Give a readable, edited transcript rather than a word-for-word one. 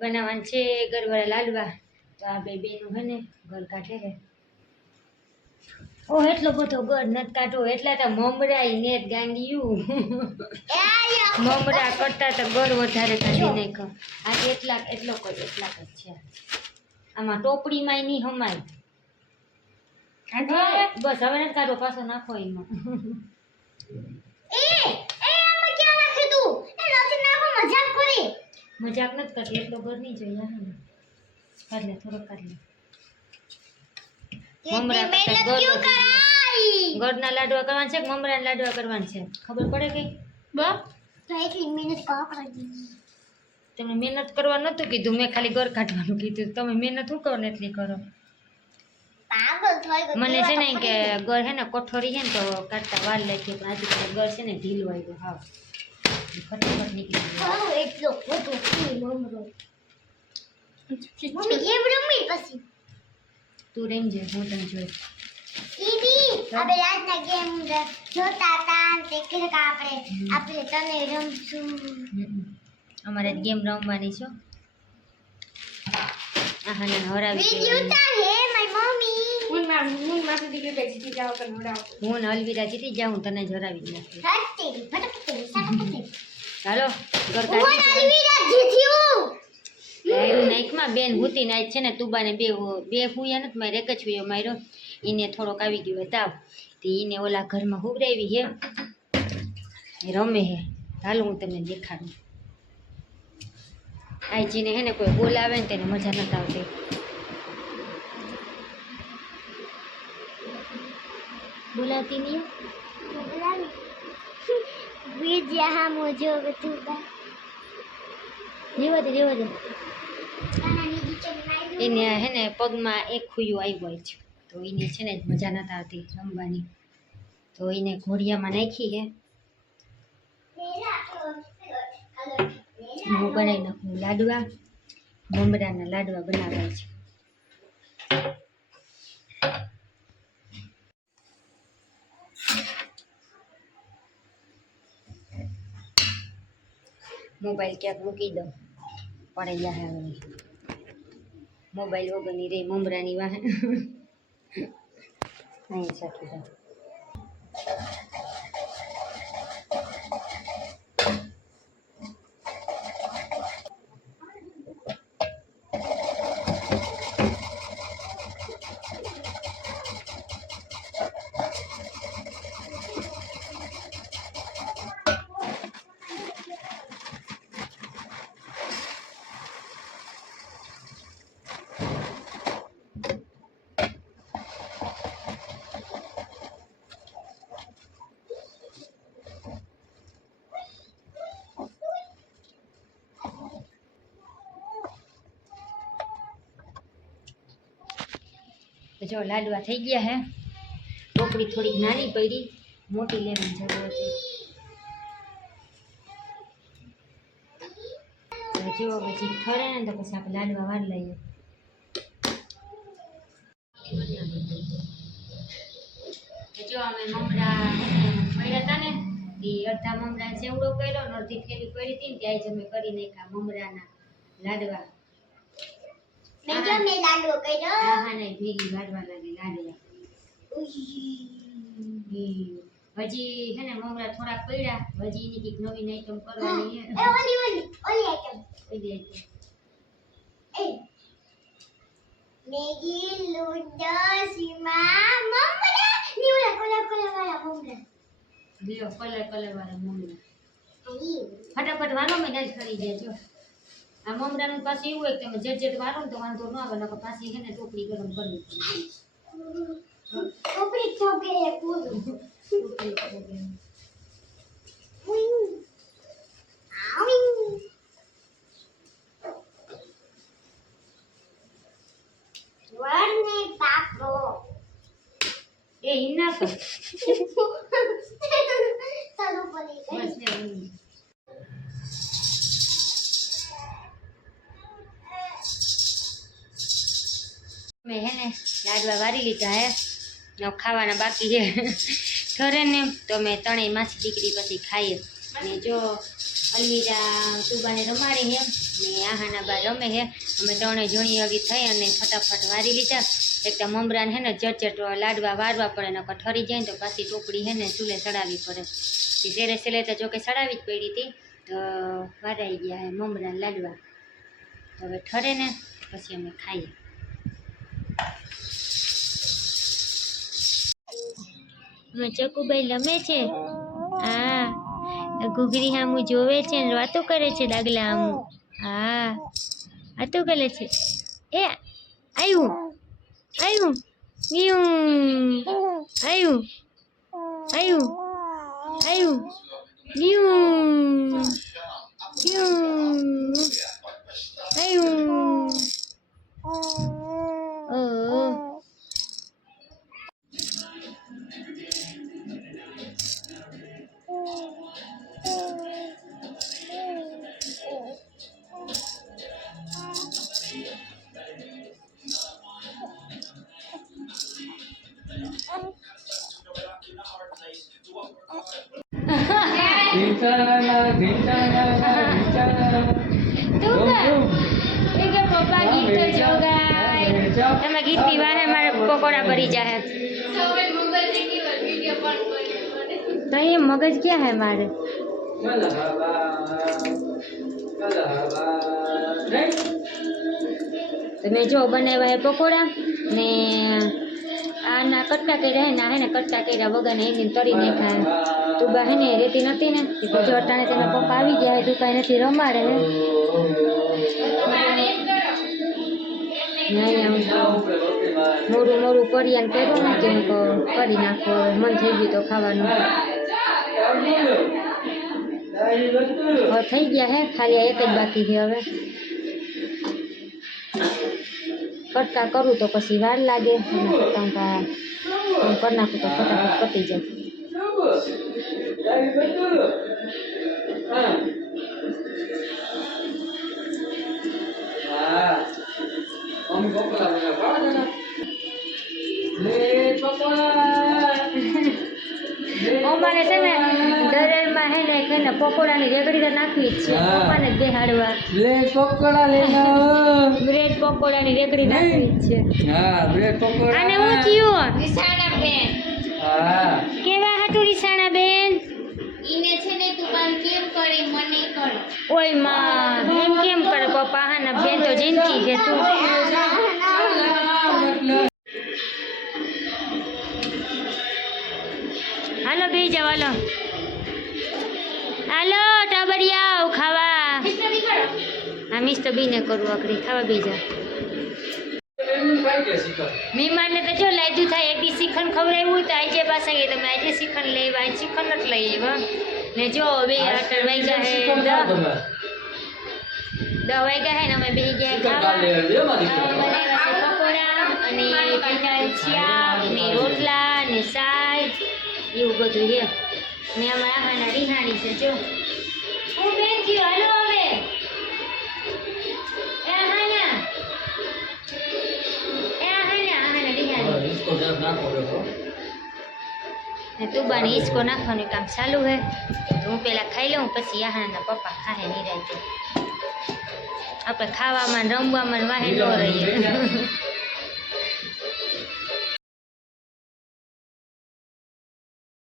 બનાવવાનું છે ગરવાળા લાડવા. તો આ બે બેનું હે ને ઘર કાઢે છે. ઓ એટલો બધો ઘર નથી કાઢવો એટલા તો મમરાઈ નેટ ગાંડિયું મમરા કરતા તો ઘર વધારે કાઢી નાખો. આ એટલો જ છે. આમાં ટોપડીમાં નહીં હમાય. બસ હવે નથી કાઢવો, પાછો નાખો એમાં. મજાક નથી કરતી, એટલો ઘર નહીં જોઈએ. કાઢ લે, થોડો કાઢ લે. મમરા ગળના લાડવા કરવાના છે કે મમરાના લાડવા કરવાના છે ખબર પડે કઈ? તમે મહેનત કરવા નતું કીધું, મેં ખાલી ઘર કાઢવાનું કીધું. તમે મહેનત શું કરો ને એટલી કરો. મને છે ને કે ઘર હે ને કોઠોરી છે ને તો કાઢતા વાર લાગી, પણ આજે ઘર છે ને ઢીલું આવ્યું. હા ફટાફટ નીકળી ગયું. તું રેમજે, હું તને જોઈશ. અમારે ગેમ રમવાની છો. આહાને હરાવી હું ને અલવિરા જીતી જાઉં, તને જ હરાવી નાખી. ચાલો ઘર નાઈકમાં બેન હુતી નાઈક છે ને તુબાને બે હુયા નથી મારે, એક જ હુયો માર્યો. એને થોડોક આવી ગયો તાવ, તો એને ઓલા ઘરમાં હુવરાવી હે રમે હે. હાલો હું તમને દેખાડું. આઈજીને હે ને કોઈ બોલાવે ને તેને મજા નથી આવતી. બોલાવતી નહીં રેવા દે. એને હે ને પગમાં એક ખુયું આવ્યું છે, તો એને છે ને મજા નથી આવતી રમવાની. તો એને ઘોડિયામાં નાખી હે. હું બનાવી નાખું લાડવા, મમરાના લાડવા બનાવ્યા છે. મોબાઈલ ક્યાંક મૂકી દો, પડે જાય હવે. મોબાઈલ વગરની રે મમરાની વાહે અહીં સાચું દો. જો લાડવા થઈ ગયા હે. ટોપડી થોડીક નાની પડી, મોટી લેવાની જરૂર હતી. જો પછી ઠરે ને તો પછી આપણે લાડવા વાર લઈએ. જો અમે મમરા પડ્યા હતા ને, એ અડધા મમરા ચેવડો કર્યો ને અડધી થેલી પડી હતી ને ત્યાં જ અમે કરી નાખ્યા મમરાના લાડવા. ભેગી વાળવા લાગે લાડવા. હજી હે ને મમરા થોડાક પડ્યા, હજી એની કઈક નવીન આઈટમ કરવાની કલર વાળા મમરા. ફટાફટ વાળો મેં ડાલ કરી દેજો. આ મમરાનું પાછું એવું હોય કે તમે જટ વાળો ને તો વાંધો ન આવે, નકર પાછી છે ને ટોપડી ગરમ કરવી પડે. એ ઇના કર મેં હે ને લાડવા વારી લીધા હે, ખાવાના બાકી છે ઠરે ને તો મેં ત્રણેય માસી દીકરી પછી ખાઈએ. ને જો અલવિદા તુબાને રમાડે છે ને આહાના બા રમે છે. અમે ત્રણે જણી આવી થઈ અને ફટાફટ વારી લીધા. એક તો મમરાને હે ને જટ લાડવા વારવા પડે નકર ઠરી જાય ને તો પાછી ટોપડી હે ને ચૂલે ચડાવવી પડે. તેરે સેલે તો જોકે ચડાવી જ પડી હતી તો વારાઈ ગયા હે મમરા લાડવા. તો હવે ઠરે ને પછી અમે ખાઈએ. ચકુભાઈ રમે છે. હા ઘૂઘરી હામું જોવે છે ને વાતો કરે છે ડાગલા હામું. હા વાતો કરે છે. એ આવ્યું આવ્યું આવ્યું આવ્યું આવ્યું પપ્પા ગીત તો જો ગાય. તમે ગીત પીવા હે મારે પકોડા ભરી જાય. તો એ મગજ ક્યાં હે મારે. તમે જો બનાવ્યા હે પકોડા ને આના કટકા કર્યા હે ના હે ને કટકા કર્યા વગર ને એની તરી નાખ્યા. તુબા હે ને રેતી નથી ને જો અટાણે તેના પપ્પા આવી ગયા હે દુકાન નથી રમાડે હે. મોરું પરિયાન કર્યું ને કે કરી નાખો મન થઈ ગયું તો ખાવાનું. હવે થઈ ગયા હે ખાલી એક જ બાકી છે. હવે કટકા કરું તો પછી વાર લાગે એના કરતાં કરી નાખું તો ફટાફટ પતી જાય. અમારે છે ને દરેલમાં હે ને પકોડાની રેગડી તો નાખવી જ છે. પપ્પાને જ બેહાડવા બ્રેડ પકોડાની રેગડી નાખવી જ છે. અને હું થયું રીસાણા બેન. કેવા હતું રીસાણા બેન. ઈને છે ને તું કામ કેમ કરે મને કરો. ઓય માં એમ કેમ કરે પપ્પા. હાના બેન તો જિંદગી છે તું. હાલો બે જાવ હાલો હાલો ટાબરિયાઓ ખાવા. હા મિસ તો બીને કરવું આખરી ખાવા બે જા. મહેમાનને તો જો લાયદું થાય. એક દી શ્રીખંડ ખવડાવ્યું તો આજે પાછા ગયા તમે આજે શ્રીખંડ લઈ આવ્યા. શ્રીખંડ નથી લઈ આવ્યા ને જો બે અટલ વાગ્યા હે 10 વાગ્યા હે ને અમે બે ગયા ખાવા. બનાવ્યા છે પકોડા અને ભીંડા ને રોટલા ને શાક એવું બધું છે ને અમારા આહાના રિહાણી છે. જો હું બેન થયું હાલો હવે આહાના ને તુબાની હિંચકો નાખવાનું કામ ચાલુ હે. હું પેલા ખાઈ લઉં પછી આહાના પપ્પા ખાહે નિરાય. આપણે ખાવામાં રમવામાં વાહે ન રહીએ.